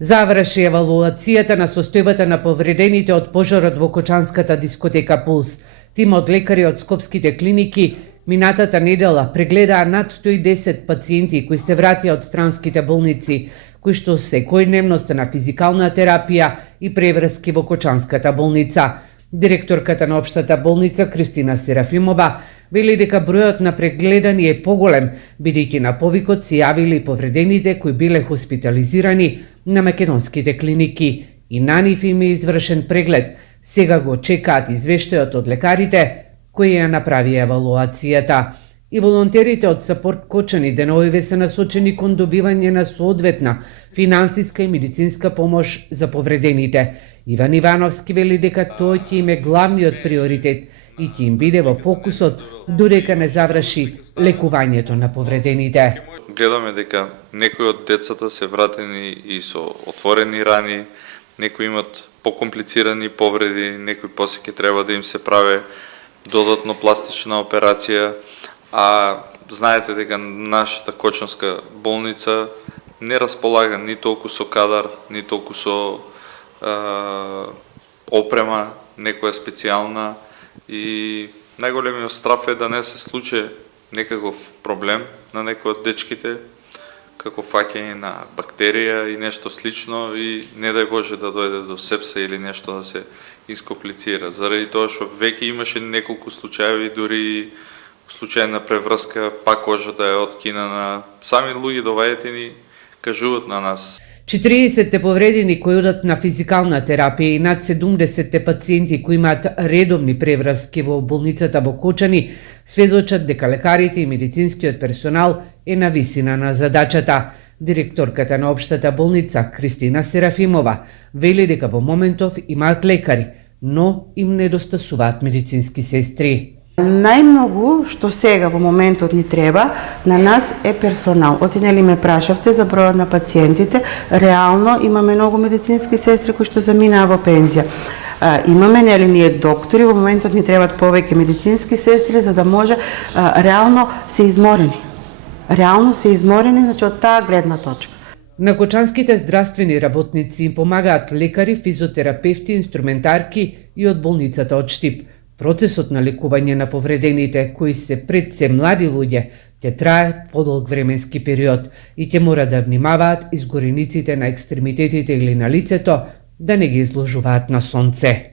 Заврши евалуацијата на состојбата на повредените од пожарот во Кочанската дискотека Пулс. Тимот лекари од скопските клиники минатата недела прегледаа над 110 пациенти кои се вратија од странските болници, кои што секојдневно се на физикална терапија и преврски во Кочанската болница. Директорката на општата болница Кристина Серафимова вели дека бројот на прегледани е поголем, бидејќи на повикот се јавили повредените кои биле хоспитализирани на македонските клиники и на нив им е извршен преглед. Сега го чекаат извештајот од лекарите кои ја направи евалуацијата. И волонтерите од Сапорт Кочани деновиве се насочени кон добивање на соодветна финансиска и медицинска помош за повредените. Иван Ивановски вели дека тој ќе им е главниот приоритет и ќе им биде во фокусот додека не заврши лекувањето на повредените. Гледаме дека некои од децата се вратени и со отворени рани, некои имат покомплицирани повреди, некои после ќе треба да им се прави додатно пластична операција, а знаете дека нашата Кочанска болница не располага ни толку со кадар, ни толку со опрема, некоја специјална, и најголемиот страф е да не се случи некаков проблем на некој од дечките, како фаќање на бактерија и нешто слично, и не дај Боже да дојде до сепса или нешто да се искомплицира. Заради тоа што веќе имаше неколку случаи, дури случај на преврска, пак кожата е откинана. Сами луѓе доваѓате ни кажуваат на нас. 40 повредени кои одат на физикална терапија и над 70 пациенти кои имаат редовни преврски во болницата во Кочани сведочат дека лекарите и медицинскиот персонал е на висина на задачата. Директорката на општата болница Кристина Серафимова вели дека во моментов имаат лекари, но им недостасуваат медицински сестри. Најмногу што сега во моментот ни треба на нас е персонал. Отинели ме прашавте за бројот на пациентите, реално имаме многу медицински сестри кои што заминаа во пензија. Имаме нели ние доктори, во моментот ни требаат повеќе медицински сестри за да може реално се изморени. Реално се изморени, значи од таа гледна точка. На кочанските здравствени работници им помагаат лекари, физиотерапевти, инструментарки и од болницата од Штип. Процесот на лекување на повредените, кои се пред се млади луѓе, ќе трае подолг временски период и ќе мора да внимаваат изгорениците на екстремитетите или на лицето да не ги изложуваат на сонце.